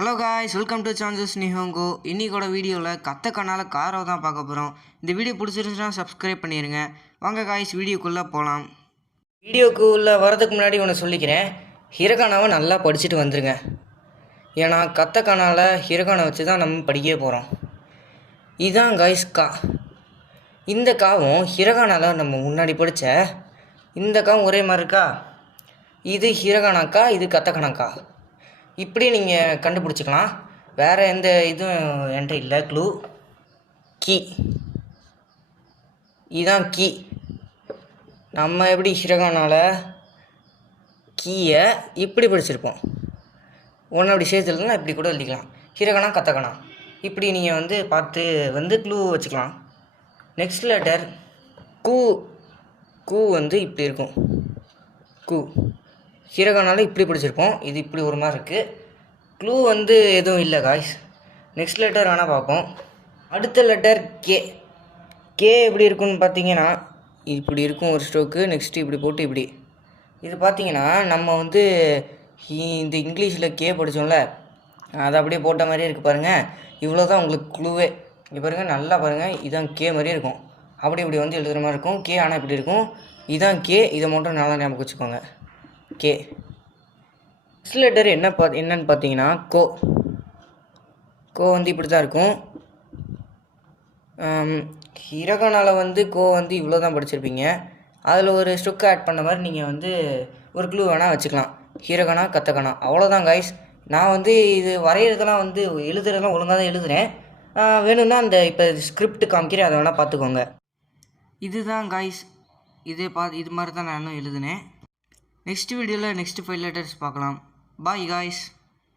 Hello guys, welcome to chances நிஹோங்கோ. இன்றைக்கோட வீடியோவில் கத்தக்கனால காரை தான் பார்க்க போகிறோம். இந்த வீடியோ பிடிச்சிருந்துச்சுன்னா சப்ஸ்கிரைப் பண்ணிடுங்க. வாங்க காய்ஸ், வீடியோக்குள்ளே போகலாம். வீடியோக்குள்ளே வரதுக்கு முன்னாடி ஒன்று சொல்லிக்கிறேன். ஹிரகானாவை நல்லா படிச்சுட்டு வந்துருங்க. ஏன்னா கத்தக்கனால ஹிரகானை வச்சு தான் நம்ம படிக்கவே போகிறோம். இதுதான் காய்ஸ் கா. இந்த காவும் ஹிரகானால நம்ம முன்னாடி படித்த இந்த காவும் ஒரே மாதிரி இருக்கா. இது ஹிரகானாக்கா, இது கத்தக்கனாக்கா. இப்படி நீங்கள் கண்டுபிடிச்சிக்கலாம். வேறு எந்த இதுவும் என்கிட்ட இல்லை. க்ளூ கீ, இதுதான் கீ. நம்ம எப்படி ஹிரகானால கீயை இப்படி படிச்சிருப்போம். ஒன்று அப்படி சேர்த்துலாம் இப்படி கூட எழுதிக்கலாம். ஹிரகானா கத்தகனா இப்படி நீங்கள் பார்த்து க்ளூ வச்சுக்கலாம். நெக்ஸ்ட் லெட்டர் கூ. கூ இப்படி இருக்கும். கூ ஹிரகானால இப்படி படிச்சிருப்போம். இது இப்படி ஒரு மாதிரி இருக்குது. க்ளூ எதுவும் இல்லை காய்ஸ். நெக்ஸ்ட் லெட்டர் வேணால் பார்ப்போம். அடுத்த லெட்டர் கே. கே எப்படி இருக்குன்னு பார்த்தீங்கன்னா இப்படி இருக்கும் ஒரு ஸ்ட்ரோக்கு. நெக்ஸ்ட்டு இப்படி போட்டு இப்படி. இது பார்த்தீங்கன்னா நம்ம இந்த இங்கிலீஷில் கே படித்தோம்ல, அதை அப்படியே போட்ட மாதிரியே இருக்குது பாருங்கள். இவ்வளோ தான் உங்களுக்கு க்ளூவே. இங்கே பாருங்கள், நல்லா பாருங்கள். இதுதான் கே மாதிரியே இருக்கும். அப்படி இப்படி எழுதுகிற மாதிரி இருக்கும். கே ஆனால் இப்படி இருக்கும். இதுதான் கே. இதை மட்டும் நல்லா ஞாபகம் வச்சுக்கோங்க. கே. நெக்ஸ்ட் லெட்டர் என்னன்னு பார்த்தீங்கன்னா கோ. கோ இப்படி தான் இருக்கும். ஹிரகானால கோ இவ்வளோ தான் படிச்சிருப்பீங்க. அதில் ஒரு ஸ்ட்ரோக் ஆட் பண்ண மாதிரி நீங்கள் ஒரு க்ளூ வேணால் வச்சுக்கலாம். ஹிரகானா கத்தகனா, அவ்வளோதான் காய்ஸ். நான் இது வரைகிறதெல்லாம் எழுதுறதெல்லாம் ஒழுங்காக தான் எழுதுகிறேன். வேணும்னா இப்போ ஸ்கிரிப்ட் காமிக்கிறேன், அதை வேணால் பார்த்துக்கோங்க. இதுதான் காய்ஸ். இது மாதிரி தான் நானும் எழுதுனேன். நெக்ஸ்ட் வீடியோவில் நெக்ஸ்ட் 5 லெட்டர்ஸ் பார்க்கலாம். Bye guys.